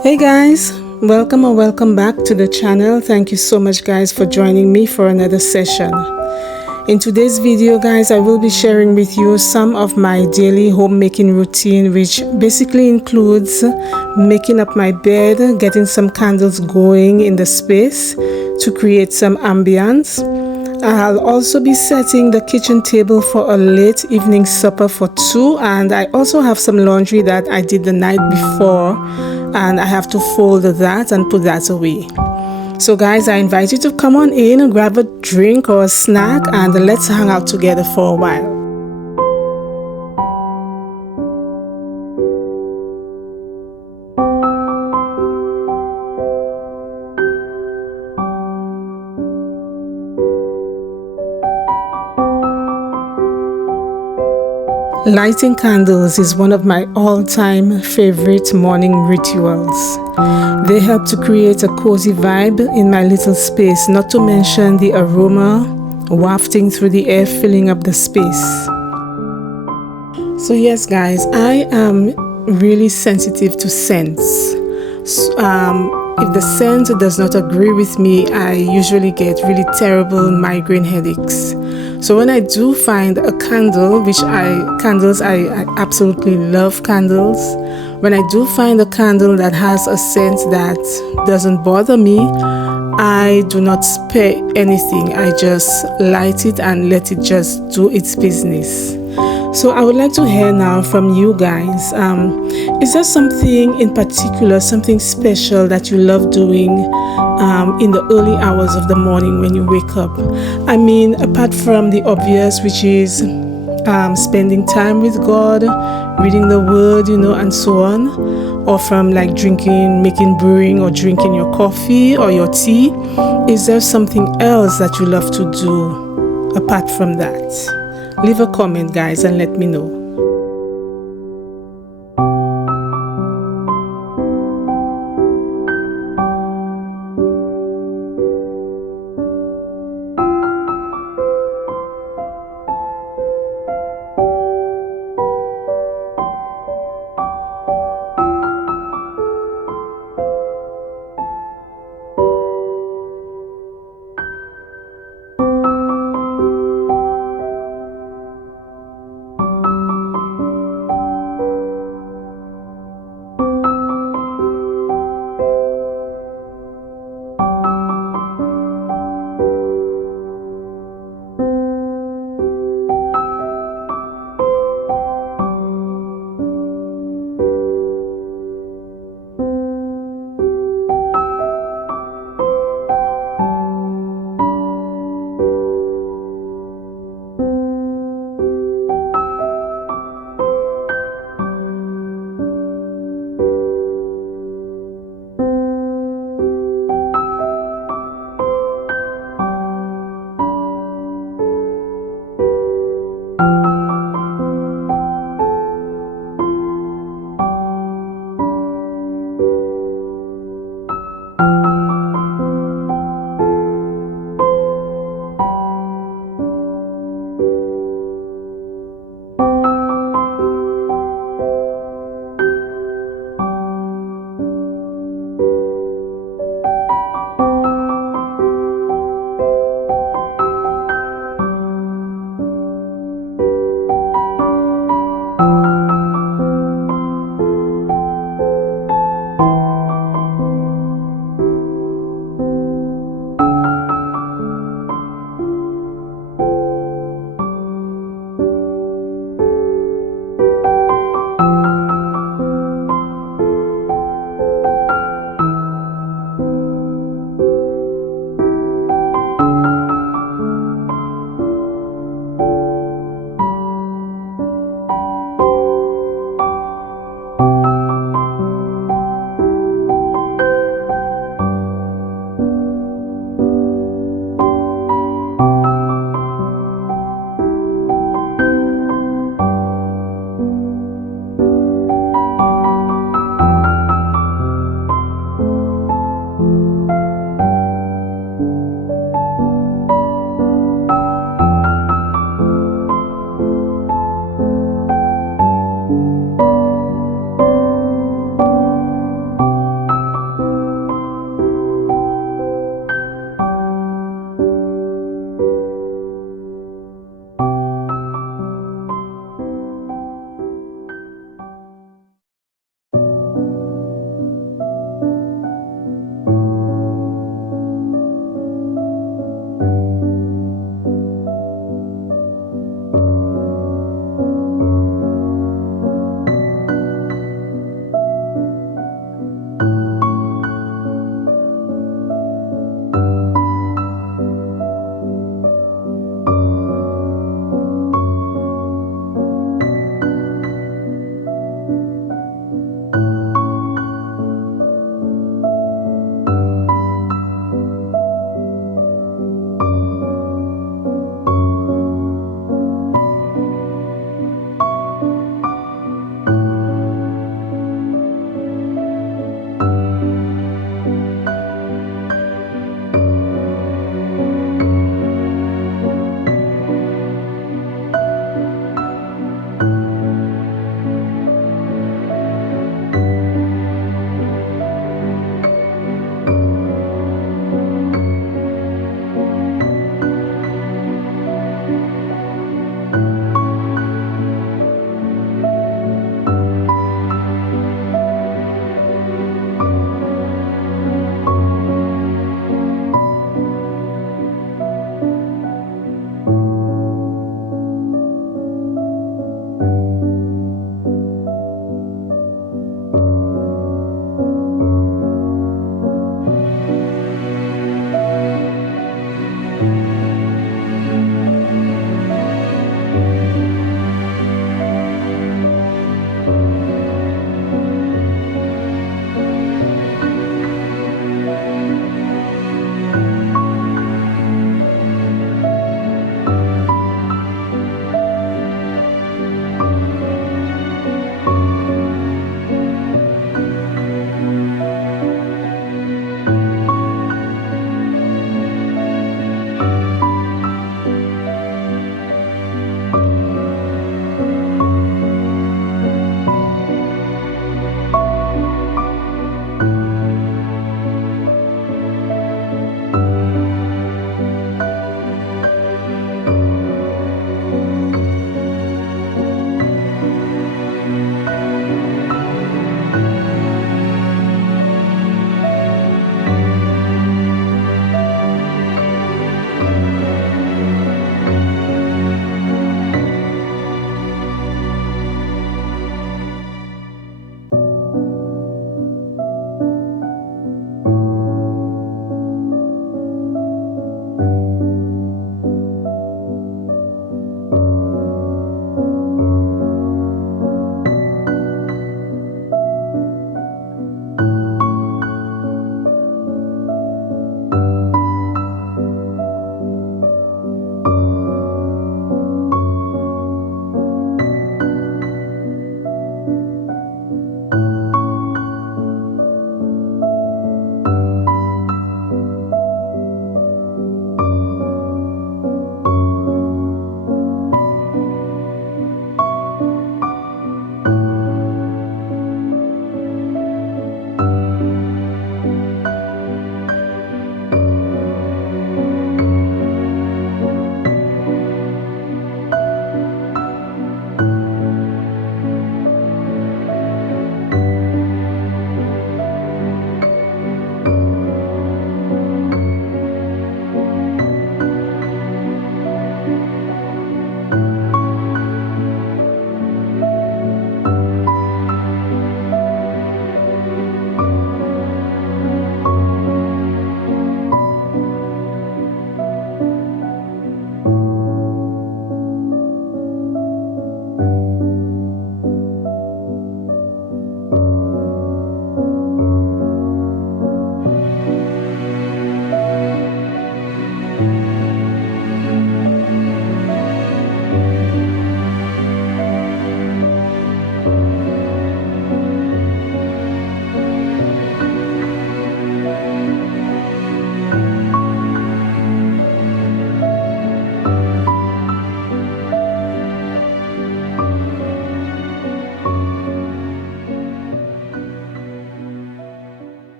Hey guys, welcome or welcome back to the channel. Thank you so much guys for joining me for another session. In today's video guys, I will be sharing with you some of my daily homemaking routine, which basically includes making up my bed, getting some candles going in the space to create some ambience. I'll also be setting the kitchen table for a late evening supper for two, and I also have some laundry that I did the night before and I have to fold that and put that away. So guys, I invite you to come on in and grab a drink or a snack and let's hang out together for a while. Lighting candles is one of my all-time favorite morning rituals. They help to create a cozy vibe in my little space, not to mention the aroma wafting through the air, filling up the space. So yes guys, I am really sensitive to scents. If the scent does not agree with me, I usually get really terrible migraine headaches. So when I do find a candle, I absolutely love candles. When I do find a candle that has a scent that doesn't bother me, I do not spare anything. I just light it and let it just do its business. So I would like to hear now from you guys. Is there something in particular, something special that you love doing in the early hours of the morning when you wake up? I mean, apart from the obvious, which is spending time with God, reading the word, and so on, or from like brewing or drinking your coffee or your tea. Is there something else that you love to do apart from that? Leave a comment guys and let me know.